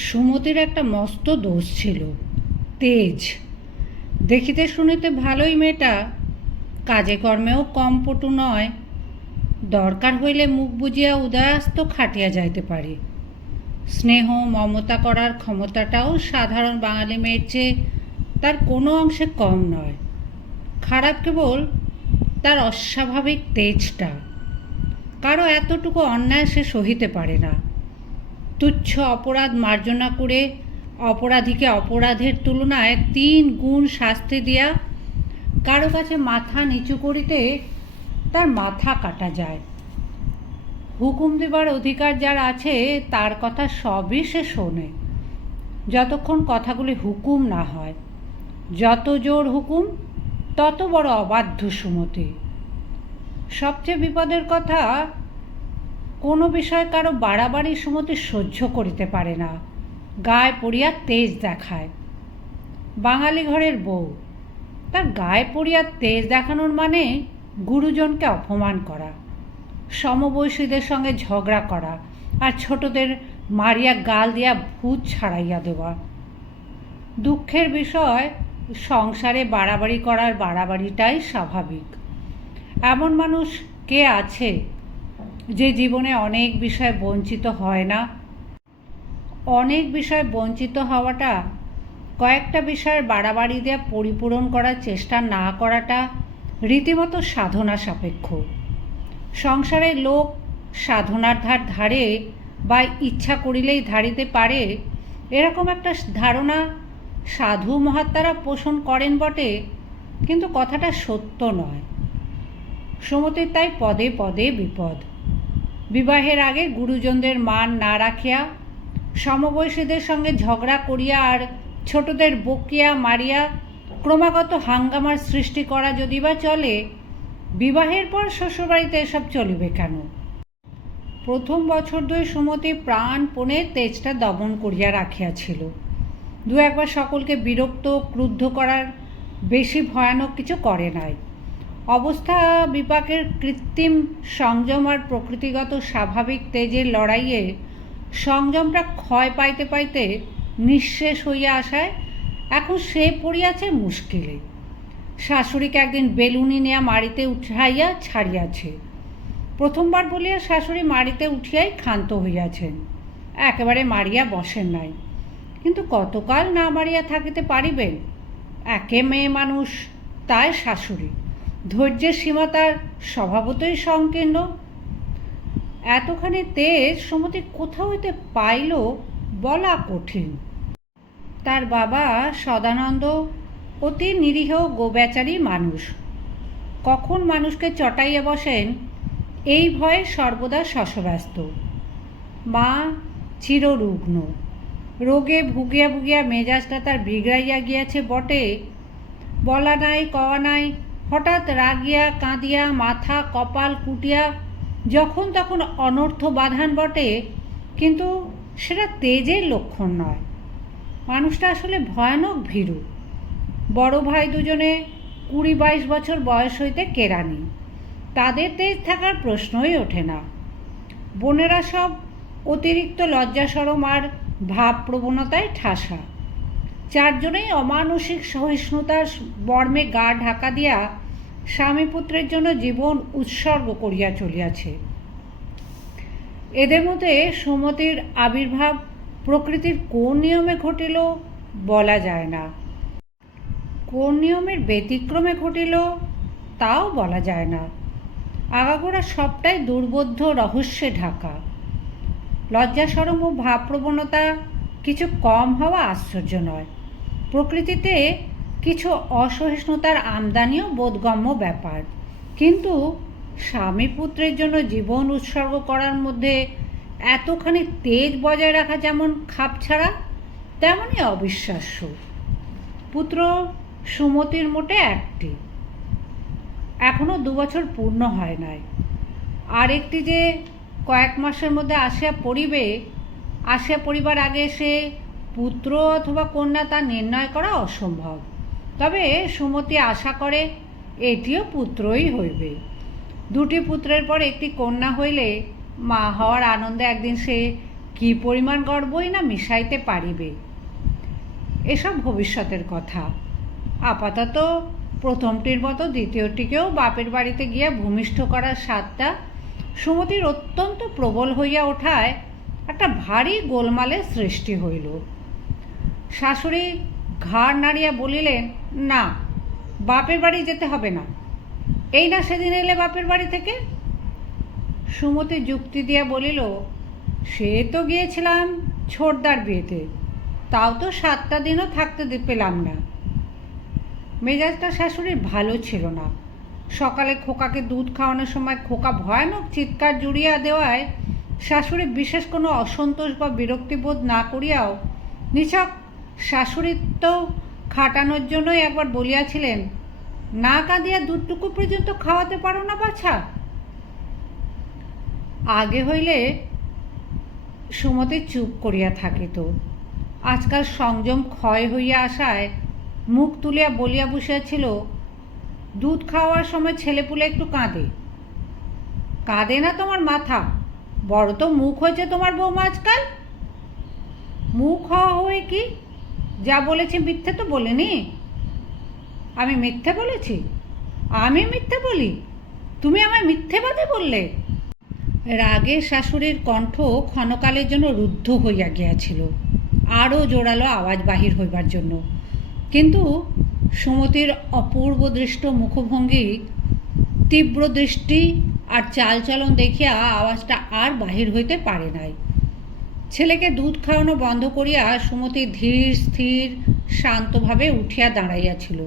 সুমতির একটা মস্ত দোষ ছিল, তেজ। দেখিতে শুনিতে ভালোই মেয়েটা, কাজে কর্মেও কম পটু নয়। দরকার হইলে মুখ বুজিয়া উদয়াস্ত খাটিয়া যাইতে পারে। স্নেহ মমতা করার ক্ষমতাটাও সাধারণ বাঙালি মেয়ের চেয়ে তার কোনো অংশে কম নয়। খারাপ কেবল তার অস্বাভাবিক তেজটা। কারো এতটুকু অন্যায় সে সহিতে পারে না। তুচ্ছ অপরাধ মার্জনা করে অপরাধীকে অপরাধের তুলনায় 3 গুণ শাস্তি দিয়া কারো কাছে মাথা নিচু করিতে তার মাথা কাটা যায়। হুকুম দেবার অধিকার যার আছে তার কথা সবই সে শোনে, যতক্ষণ কথাগুলি হুকুম না হয়। যত জোর হুকুম তত বড় অবাধ্য সুমতি। সবচেয়ে বিপদের কথা, কোনো বিষয় কারো বাড়াবাড়ি সুমতি সহ্য করিতে পারে না, গায়ে পড়িয়া তেজ দেখায়। বাঙালি ঘরের বউ, তার গায়ে পড়িয়া তেজ দেখানোর মানে গুরুজনকে অপমান করা, সমবয়সীদের সঙ্গে ঝগড়া করা, আর ছোটদের মারিয়া গাল দিয়া ভূত ছাড়াইয়া দেওয়া। দুঃখের বিষয়, সংসারে বাড়াবাড়ি করার বাড়াবাড়িটাই স্বাভাবিক। এমন মানুষ কে আছে যে জীবনে অনেক বিষয় বঞ্চিত হয় না? অনেক বিষয় বঞ্চিত হওয়াটা, কয়েকটা বিষয়ের বাড়াবাড়ি দিয়ে পরিপূরণ করার চেষ্টা না করাটা রীতিমতো সাধনা সাপেক্ষ। সংসারের লোক সাধনার ধার ধারে বা ইচ্ছা করিলেই ধারিতে পারে, এরকম একটা ধারণা সাধু মহাত্মারা পোষণ করেন বটে, কিন্তু কথাটা সত্য নয়। সুমতির তাই পদে পদে বিপদ। বিবাহের আগে গুরুজনদের মান না রাখিয়া, সমবয়সীদের সঙ্গে ঝগড়া করিয়া আর ছোটদের বকিয়া মারিয়া ক্রমাগত হাঙ্গামার সৃষ্টি করা যদি বা চলে, বিবাহের পর শ্বশুরবাড়িতে এসব চলিবে কেন? প্রথম বছর 2 সুমতি প্রাণপণে তেজটা দমন করিয়া রাখিয়াছিল। 2-একবার সকলকে বিরক্ত ক্রুদ্ধ করার বেশি ভয়ানক কিছু করে নাই। অবস্থা বিপাকের কৃত্রিম সংযম আর প্রকৃতিগত স্বাভাবিক তেজের লড়াইয়ে সংযমটা ক্ষয় পাইতে পাইতে নিঃশেষ হইয়া আসায় এখন সে পড়িয়াছে মুশকিলে। শাশুড়িকে একদিন বেলুনি নিয়া মাড়িতে উঠাইয়া ছাড়িয়াছে। প্রথমবার বলিয়া শাশুড়ি মাড়িতে উঠিয়াই ক্ষান্ত হইয়াছেন, একেবারে মারিয়া বসেন নাই। কিন্তু কতকাল না মারিয়া থাকিতে পারিবেন? একে মেয়ে মানুষ, তাই শাশুড়ি, ধৈর্যের সীমা তার স্বভাবতই সংকীর্ণ। এতখানি তেজ সুমতি কোথা হইতে পাইল বলা কঠিন। তার বাবা সদানন্দ অতি নিরীহ গোবেচারী মানুষ। কখন মানুষকে চটাইয়া বসেন এই ভয়ে সর্বদা শশব্যস্ত। মা চিররুগ্ন, রোগে ভুগিয়া ভুগিয়া মেজাজটা তার বিগড়াইয়া গিয়াছে বটে। বলা নাই কওয়া নাই, হঠাৎ রাগিয়া কাঁদিয়া মাথা কপাল কুটিয়া যখন তখন অনর্থ বাঁধান বটে, কিন্তু সেটা তেজের লক্ষণ নয়। মানুষটা আসলে ভয়ানক ভীরু। বড় ভাই দুজনে 20-22 বছর বয়স হইতে কেরানি, তাদের তেজ থাকার প্রশ্নই ওঠে না। বোনেরা সব অতিরিক্ত লজ্জাসরম আর ভাবপ্রবণতায় ঠাসা। 4 জনেই অমানসিক সহিষ্ণুতার বর্মে গা ঢাকা দিয়া স্বামী পুত্রের জন্য জীবন উৎসর্গ করিয়া চলিয়াছে। এদের মধ্যে সুমতির আবির্ভাব প্রকৃতির কোন নিয়মে ঘটিল বলা যায় না, কোন নিয়মের ব্যতিক্রমে ঘটিল তাও বলা যায় না। আগাগোড়া সবটাই দুর্বোধ্য রহস্যে ঢাকা। লজ্জাসরম ও ভাবপ্রবণতা কিছু কম হওয়া আশ্চর্য নয়। প্রকৃতিতে কিছু অসহিষ্ণুতার আমদানিও বোধগম্য ব্যাপার, কিন্তু স্বামী পুত্রের জন্য জীবন উৎসর্গ করার মধ্যে এতখানি তেজ বজায় রাখা যেমন খাপছাড়া, তেমনই অবিশ্বাস্য। পুত্র সুমতির মোটে 1টি, এখনও 2 বছর পূর্ণ হয় নাই। আরেকটি যে কয়েক মাসের মধ্যে আসিয়া পড়িবার আগে সে পুত্র অথবা কন্যা তা নির্ণয় করা অসম্ভব। তবে সুমতি আশা করে এটিও পুত্রই হইবে। 2টি পুত্রের পর একটি কন্যা হইলে মা হওয়ার আনন্দে একদিন সে কি পরিমাণ গর্বই না মিশাইতে পারিবে। এসব ভবিষ্যতের কথা। আপাতত প্রথমটির মতো দ্বিতীয়টিকেও বাপের বাড়িতে গিয়া ভূমিষ্ঠ করার স্বাদটা সুমতির অত্যন্ত প্রবল হইয়া ওঠায় একটা ভারী গোলমালের সৃষ্টি হইল। শাশুড়ি ঘাড় নাড়িয়া বলিলেন, না, বাপের বাড়ি যেতে হবে না। এই না সেদিন এলে বাপের বাড়ি থেকে। সুমতি যুক্তি দিয়া বলিল, সে তো গিয়েছিলাম ছোটদার বিয়েতে, তাও তো 7টা দিনও থাকতে পেলাম না। মেজাজটা শাশুড়ির ভালো ছিল না। সকালে খোকাকে দুধ খাওয়ানোর সময় খোকা ভয়ানক চিৎকার জুড়িয়া দেওয়ায় শাশুড়ি বিশেষ কোনো অসন্তোষ বা বিরক্তিবোধ না করিয়াও নিছক শাশুড়ির তো খাটানোর জন্যই একবার বলিয়াছিলেন, না কাঁদিয়া দুধটুকু পর্যন্ত খাওয়াতে পারো না বাছা। আগে হইলে সুমতি চুপ করিয়া থাকিত। আজকাল সংযম ক্ষয় হইয়া আসায় মুখ তুলিয়া বলিয়া বসিয়াছিল, দুধ খাওয়ার সময় ছেলেপুলে একটু কাঁদে। কাঁদে না তোমার মাথা, বড় তো মুখ হয়েছে তোমার বৌমা আজকাল। মুখ হওয়া হয়ে কি? যা বলেছি মিথ্যে তো বলিনি। আমি মিথ্যে বলেছি? আমি মিথ্যে বলি? তুমি আমায় মিথ্যেবাদী বললে? রাগে শাশুড়ির কণ্ঠ ক্ষণকালের জন্য রুদ্ধ হইয়া গিয়াছিল, আরও জোরালো আওয়াজ বাহির হইবার জন্য। কিন্তু সুমতির অপূর্ব দৃষ্ট মুখভঙ্গি, তীব্র দৃষ্টি আর চালচলন দেখিয়া আওয়াজটা আর বাহির হইতে পারে নাই। ছেলেকে দুধ খাওয়ানো বন্ধ করিয়া সুমতি ধীর স্থির শান্তভাবে উঠিয়া দাঁড়াইয়াছিল।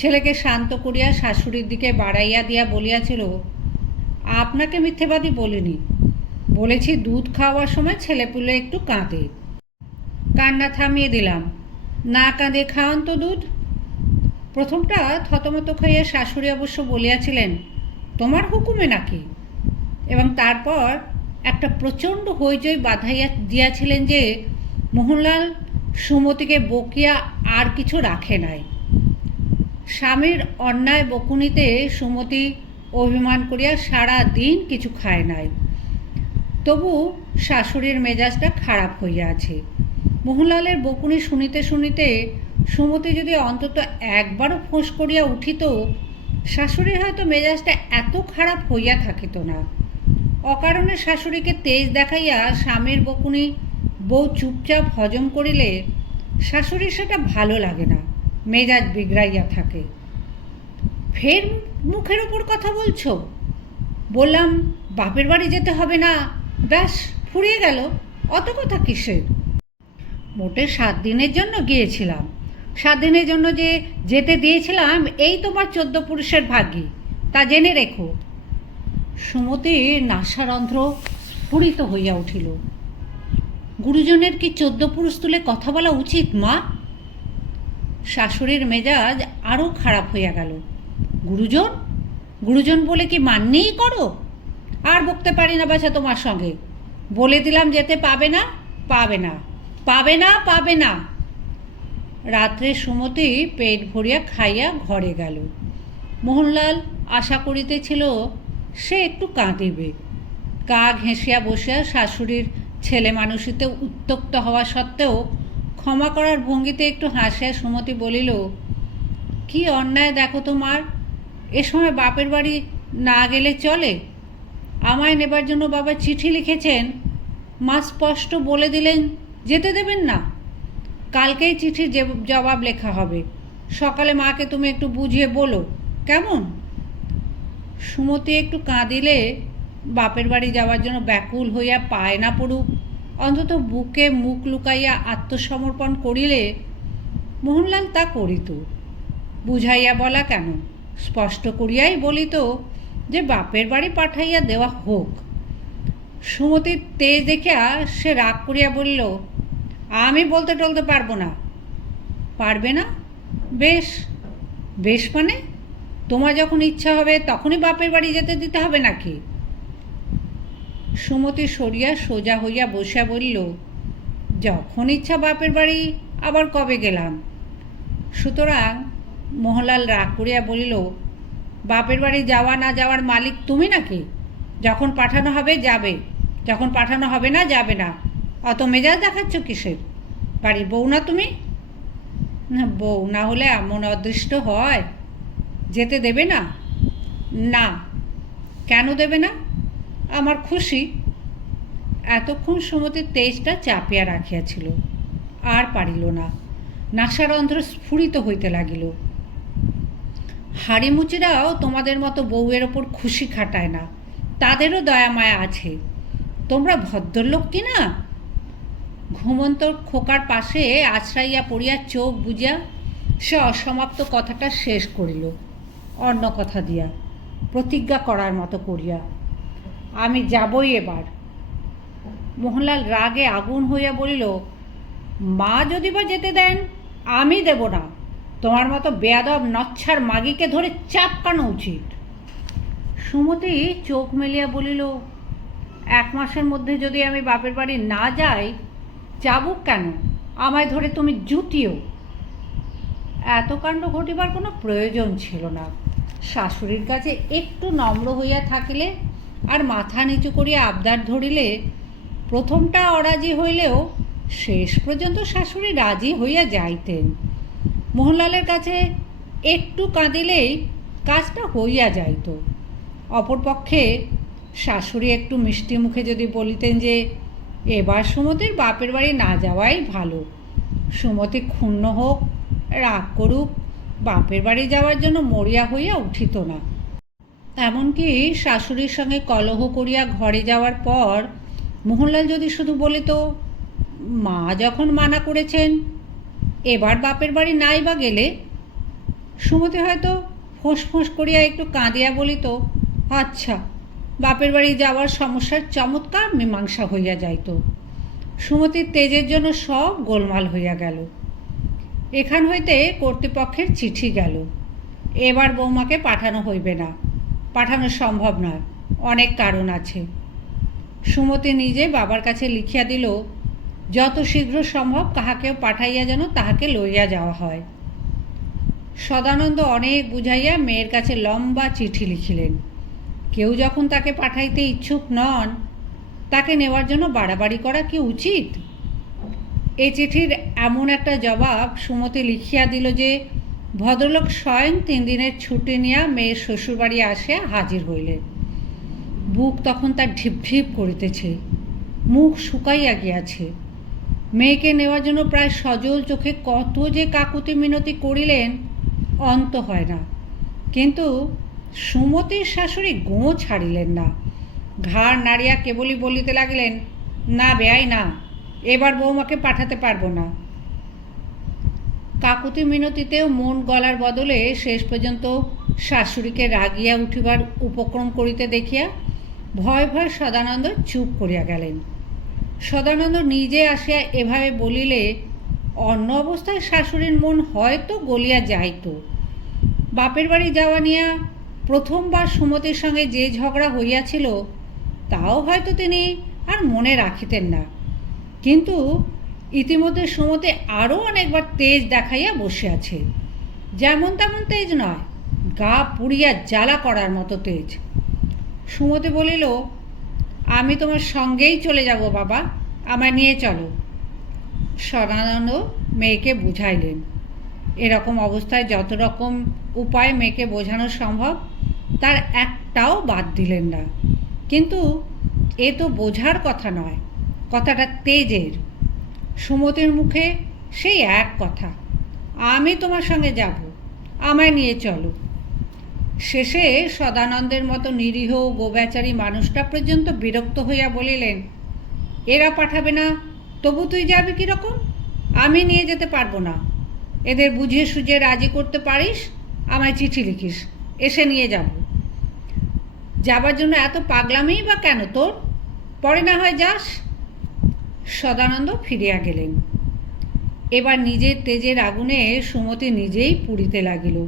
ছেলেকে শান্ত করিয়া শাশুড়ির দিকে বাড়াইয়া দিয়া বলিয়াছিল, আপনাকে মিথ্যেবাদী বলিনি, বলেছি দুধ খাওয়ার সময় ছেলেপুলে একটু কাঁদে। কান্না থামিয়ে দিলাম, না কাঁদে খাওয়ান তো দুধ। প্রথমটা থতমত খাইয়া শাশুড়ি অবশ্য বলিয়াছিলেন, তোমার হুকুমে নাকি, এবং তারপর একটা প্রচণ্ড হইচই বাঁধাইয়া দিয়াছিলেন যে মোহনলাল সুমতিকে বকিয়া আর কিছু রাখে নাই। স্বামীর অন্যায় বকুনিতে সুমতি অভিমান করিয়া সারা দিন কিছু খায় নাই। তবু শাশুড়ির মেজাজটা খারাপ হইয়া আছে। মোহনলালের বকুনি শুনিতে শুনিতে সুমতি যদি অন্তত একবারও ফোঁস করিয়া উঠিত, শাশুড়ির হয়তো মেজাজটা এত খারাপ হইয়া থাকিত না। অকারণে শাশুড়িকে তেজ দেখাইয়া স্বামীর বকুনি বউ চুপচাপ হজম করিলে শাশুড়ির সেটা ভালো লাগে না, মেজাজ বিগড়াইয়া থাকে। ফের মুখের ওপর কথা বলছো? বললাম বাপের বাড়ি যেতে হবে না, ব্যাস ফুরিয়ে গেল, অত কথা কিসের? মোটে 7 দিনের জন্য গিয়েছিলাম। 7 দিনের জন্য যে যেতে দিয়েছিলাম এই তোমার 14 পুরুষের ভাগ্যি, তা জেনে রেখো। সুমতির নাসারন্ধ্র স্ফুরিত হইয়া উঠিল। গুরুজনের কি 14 পুরুষ তুলে কথা বলা উচিত মা? শাশুড়ির মেজাজ আরও খারাপ হইয়া গেল। গুরুজন? গুরুজন বলে কি মান্যেই করো? আর বকতে পারি না বাছা তোমার সঙ্গে। বলে দিলাম যেতে পাবে না, পাবে না, পাবে না, পাবে না। রাত্রে সুমতি পেট ভরিয়া খাইয়া ঘরে গেল। মোহনলাল আশা করিতেছিল সে একটু কাঁদিবে। গা ঘেঁষিয়া বসিয়া শাশুড়ির ছেলে মানুষিতে উত্ত্যক্ত হওয়া সত্ত্বেও ক্ষমা করার ভঙ্গিতে একটু হাসিয়া সুমতি বলিল, কি অন্যায় দেখো তোমার, এ সময় বাপের বাড়ি না গেলে চলে? আমায় নেবার জন্য বাবা চিঠি লিখেছেন, মা স্পষ্ট বলে দিলেন যেতে দেবেন না। কালকেই চিঠির জবাব লেখা হবে। সকালে মাকে তুমি একটু বুঝিয়ে বলো, কেমন? সুমতি একটু কাঁদিলে বাপের বাড়ি যাওয়ার জন্য ব্যাকুল হইয়া পায় না পড়ুক, অন্তত বুকে মুখ লুকাইয়া আত্মসমর্পণ করিলে মোহনলাল তা করিত। বুঝাইয়া বলা কেন, স্পষ্ট করিয়াই বলিত যে বাপের বাড়ি পাঠাইয়া দেওয়া হোক। সুমতির তেজ দেখিয়া সে রাগ করিয়া বলিল, আমি বলতে টলতে পারবো না। পারবে না? বেশ। বেশ মানে? তোমার যখন ইচ্ছা হবে তখনই বাপের বাড়ি যেতে দিতে হবে নাকি? সুমতি সরিয়া সোজা হইয়া বসিয়া বলিল, যখন ইচ্ছা বাপের বাড়ি আবার কবে গেলাম? সুতরাং মোহনলাল রাগ করিয়া বলিল, বাপের বাড়ি যাওয়া না যাওয়ার মালিক তুমি নাকি? যখন পাঠানো হবে যাবে, যখন পাঠানো হবে না যাবে না, অত মেজাজ দেখাচ্ছ কিসের? বাড়ির বউ না তুমি? না, বউ না হলে এমন অদৃষ্ট হয়? যেতে দেবে না? না। কেন দেবে না? আমার খুশি। এতক্ষণ সুমতির তেজটা চাপিয়া রাখিয়াছিল, আর পারিল না। নাসারন্ধ্র স্ফুরিত হইতে লাগিল। হাড়িমুচিরাও তোমাদের মতো বউয়ের ওপর খুশি খাটায় না, তাদেরও দয়া মায়া আছে। তোমরা ভদ্রলোক কি না? ঘুমন্ত খোকার পাশে আছড়াইয়া পড়িয়া চোখ বুঝিয়া সে অসমাপ্ত কথাটা শেষ করিল, অন্য কথা দিয়া, প্রতিজ্ঞা করার মতো করিয়া। আমি যাবই এবার। মোহনলাল রাগে আগুন হইয়া বলিল, মা যদি বা যেতে দেন, আমি দেব না। তোমার মতো বেয়াদব নচ্ছার মাগিকে ধরে চাপকানো উচিত। সুমতি চোখ মেলিয়া বলিল, 1 মাসের মধ্যে যদি আমি বাপের বাড়ি না যাই, যাবুক কেন? আমায় ধরে তুমি জুতিও। এত কাণ্ড ঘটিবার কোনো প্রয়োজন ছিল না। শাশুড়ির কাছে একটু নম্র হইয়া থাকিলে আর মাথা নিচু করিয়া আবদার ধরিলে, প্রথমটা অরাজি হইলেও শেষ পর্যন্ত শাশুড়ি রাজি হইয়া যাইতেন। মোহনলালের কাছে একটু কাঁদিলেই কাজটা হইয়া যাইত। অপরপক্ষে শাশুড়ি একটু মিষ্টি মুখে যদি বলিতেন যে এবার সুমতির বাপের বাড়ি না যাওয়াই ভালো, সুমতি ক্ষুণ্ণ হোক, রাগ করুক, বাপের বাড়ি যাওয়ার জন্য মরিয়া হইয়া উঠিত না। এমনকি শাশুড়ির সঙ্গে কলহ করিয়া ঘরে যাওয়ার পর মোহনলাল যদি শুধু বলিত, মা যখন মানা করেছেন, এবার বাপের বাড়ি নাই বা গেলে, সুমতি হয়তো ফোঁস করিয়া একটু কাঁদিয়া বলিত, আচ্ছা, বাপের বাড়ি যাওয়ার সমস্যার চমৎকার মীমাংসা হইয়া যাইত। সুমতির তেজের জন্য সব গোলমাল হইয়া গেল। এখান হইতে কর্তৃপক্ষের চিঠি গেল, এবার বৌমাকে পাঠানো হইবে না, পাঠানো সম্ভব নয়, অনেক কারণ আছে। সুমতি নিজে বাবার কাছে লিখিয়া দিল, যত শীঘ্র সম্ভব কাহাকেও পাঠাইয়া যেন তাহাকে লইয়া যাওয়া হয়। সদানন্দ অনেক বুঝাইয়া মেয়ের কাছে লম্বা চিঠি লিখিলেন। কেউ যখন তাকে পাঠাইতে ইচ্ছুক নন, তাকে নেওয়ার জন্য বাড়াবাড়ি করা কি উচিত? এই চিঠির এমন একটা জবাব সুমতি লিখিয়া দিল যে ভদ্রলোক স্বয়ং 3 দিনের ছুটি নিয়া মেয়ের শ্বশুরবাড়ি আসিয়া হাজির হইলেন। বুক তখন তার ঢিপ করিতেছে, মুখ শুকাইয়া গিয়াছে। মেয়েকে নেওয়ার জন্য প্রায় সজল চোখে কত যে কাকুতি মিনতি করিলেন, অন্ত হয় না। কিন্তু সুমতির শাশুড়ি গোঁ ছাড়িলেন না। ঘাড় নাড়িয়া কেবলই বলিতে লাগিলেন, না বেয়াই না, এবার বৌমাকে পাঠাতে পারবো না। কাকুতি মিনতিতেও মন গলার বদলে শেষ পর্যন্ত শাশুড়িকে রাগিয়া উঠিবার উপক্রম করিতে দেখিয়া ভয় সদানন্দ চুপ করিয়া গেলেন। সদানন্দ নিজে আসিয়া এভাবে বলিলে অন্য অবস্থায় শাশুড়ির মন হয়তো গলিয়া যাইত। বাপের বাড়ি যাওয়া নিয়া প্রথমবার সুমতির সঙ্গে যে ঝগড়া হইয়াছিল, তাও হয়তো তিনি আর মনে রাখিতেন না। কিন্তু ইতিমধ্যে সুমতি আরও অনেকবার তেজ দেখাইয়া বসে আছে। যেমন তেমন তেজ নয়, গা পুড়িয়া জ্বালা করার মতো তেজ। সুমতি বলিল, আমি তোমার সঙ্গেই চলে যাব বাবা, আমায় নিয়ে চলো। সদানন্দ মেয়েকে বুঝাইলেন। এরকম অবস্থায় যত রকম উপায় মেয়েকে বোঝানো সম্ভব তার একটাও বাদ দিলেন না। কিন্তু এ তো বোঝার কথা নয়, কথাটা তেজের। সুমতির মুখে সেই এক কথা, আমি তোমার সঙ্গে যাব, আমায় নিয়ে চলো। শেষে সদানন্দের মতো নিরীহ গোবেচারী মানুষটা পর্যন্ত বিরক্ত হইয়া বলিলেন, এরা পাঠাবে না, তবু তুই যাবি কীরকম? আমি নিয়ে যেতে পারবো না। এদের বুঝিয়ে সুঝিয়ে রাজি করতে পারিস, আমায় চিঠি লিখিস, এসে নিয়ে যাব। যাবার জন্য এত পাগলামিই বা কেন তোর? পরে না হয় যাস। সদানন্দ ফিরিয়া গেলেন। এবার নিজের তেজের আগুনে সুমতি নিজেই পুড়িতে লাগিল।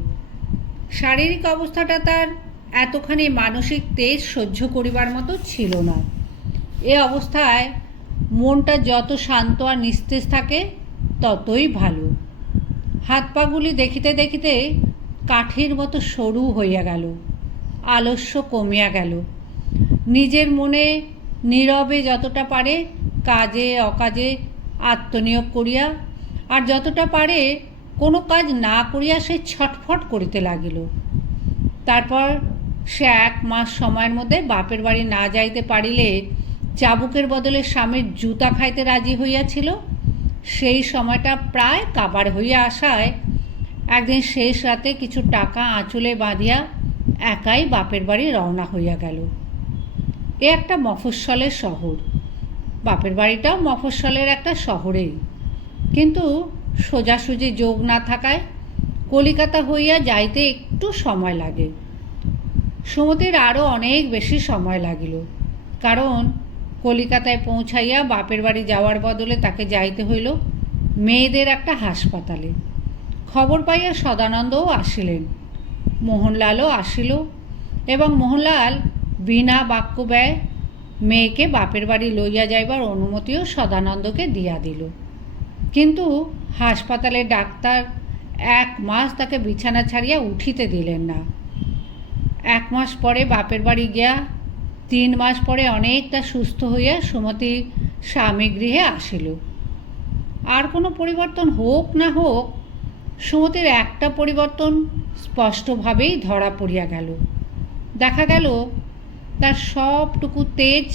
শারীরিক অবস্থাটা তার এতখানি মানসিক তেজ সহ্য করিবার মতো ছিল না। এ অবস্থায় মনটা যত শান্ত আর নিস্তেজ থাকে ততই ভালো। হাত পাগুলি দেখিতে দেখিতে কাঠির মতো সরু হইয়া গেল, আলস্য কমিয়া গেল। নিজের মনে নীরবে যতটা পারে কাজে অকাজে আত্মনিয়োগ করিয়া আর যতটা পারে কোনো কাজ না করিয়া সে ছটফট করিতে লাগিল। তারপর সে 1 মাস সময়ের মধ্যে বাপের বাড়ি না যাইতে পারিলে চাবুকের বদলে স্বামীর জুতা খাইতে রাজি হইয়াছিল। সেই সময়টা প্রায় কাবার হইয়া আসায় একদিন শেষ রাতে কিছু টাকা আঁচলে বাঁধিয়া একাই বাপের বাড়ি রওনা হইয়া গেল। এ একটা মফস্বলের শহর, বাপের বাড়িটাও মফস্বলের একটা শহরেই, কিন্তু সোজাসুজি যোগ না থাকায় কলিকাতা হইয়া যাইতে একটু সময় লাগে। সুমতির আরও অনেক বেশি সময় লাগিল, কারণ কলিকাতায় পৌঁছাইয়া বাপের বাড়ি যাওয়ার বদলে তাকে যাইতে হইল মেয়েদের একটা হাসপাতালে। খবর পাইয়া সদানন্দও আসিলেন, মোহনলালও আসিল এবং মোহনলাল বিনা বাক্য ব্যয় মেয়েকে বাপের বাড়ি লইয়া যাইবার অনুমতিও সদানন্দকে দিয়া দিল। কিন্তু হাসপাতালের ডাক্তার 1 মাস তাকে বিছানা ছাড়িয়া উঠিতে দিলেন না। 1 মাস পরে বাপের বাড়ি গিয়া 3 মাস পরে অনেকটা সুস্থ হইয়া সুমতি স্বামী গৃহে আসিল। আর কোনো পরিবর্তন হোক না হোক, সুমতির একটা পরিবর্তন স্পষ্টভাবেই ধরা পড়িয়া গেল। দেখা গেল তার সবটুকু তেজ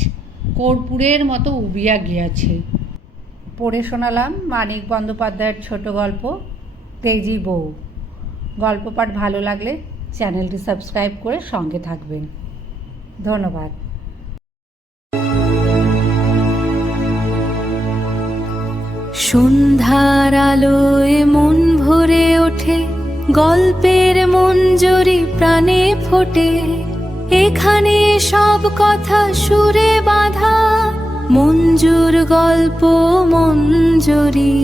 কর্পূরের মতো উবিয়া গিয়াছে। পড়ে শোনালাম মানিক বন্দ্যোপাধ্যায়ের ছোট গল্প তেজি বউ। গল্প পাঠ ভালো লাগলে চ্যানেলটি সাবস্ক্রাইব করে সঙ্গে থাকবেন। ধন্যবাদ। সন্ধ্যার আলোয় মন ভরে ওঠে, গল্পের মঞ্জরি প্রাণে ফোটে। এখানে সব কথা সুরে বাঁধা, মঞ্জুর গল্প মঞ্জরি।